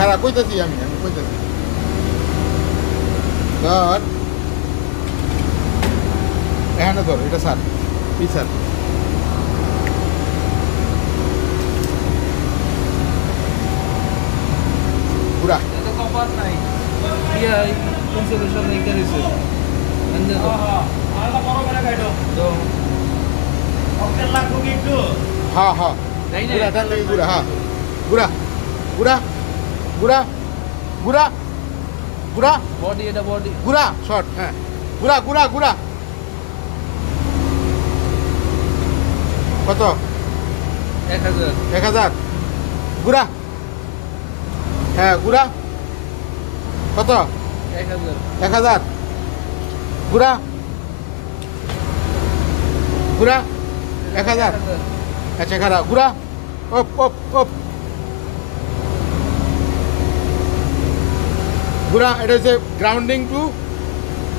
খারাপ কইতেছি আমি কইতেছি ধর এখানে ধর এটা স্যার স্যার পুরা কপার নাই ইয়া ইনসুলেশন নাই করেছে এন্ড আলাদা বড় করে গাইডো তো ওকে লাগবে কি একটু হ্যাঁ হ্যাঁ তাই না গুড়া টান লাগে গুড়া হ্যাঁ গুড়া গুড়া গুড়া গুড়া গুড়া বডি এটা বডি গুড়া শর্ট হ্যাঁ গুড়া গুড়া গুড়া কত 1000 1000 গুড়া হ্যাঁ গুড়া কত 1000 1000 গুড়া গুড়া 1000 আচ্ছা খারাপ গুড়া ওপ ওপ ওপ গুড়া এটা হচ্ছে গ্রাউন্ডিং টু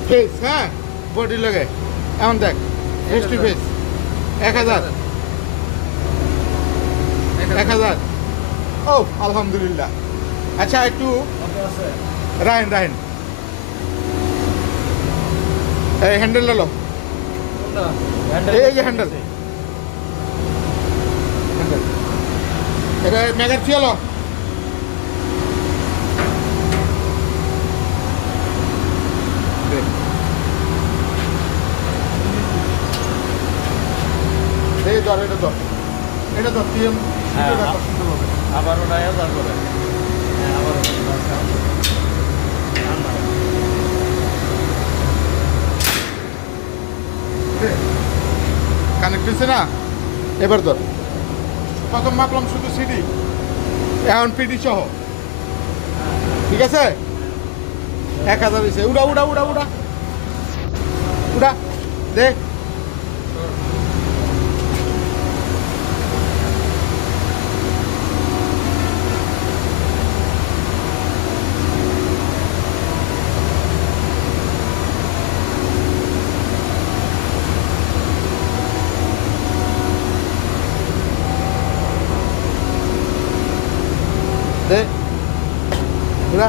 ফেস হ্যাঁ বডি লাগে এমন দেখ ফেস টু ফেস 1000 1000 ও আলহামদুলিল্লাহ আচ্ছা একটু রাহেন রাহেন এই হ্যান্ডেল লো এই যে হ্যান্ডেল হ্যান্ডেল এটা মেগার ছিয়ালো এই ধর এটা ধর এটা ধর পিএম আবার ওটাও তারপরে হ্যাঁ আবার কানেক্ট হয়েছে না এবার ধর প্রথম মাপলাম শুধু সিডি এখন পিডি সহ ঠিক আছে 1000 হয়েছে উড়া উড়া উড়া উড়া উড়া দে দে উড়া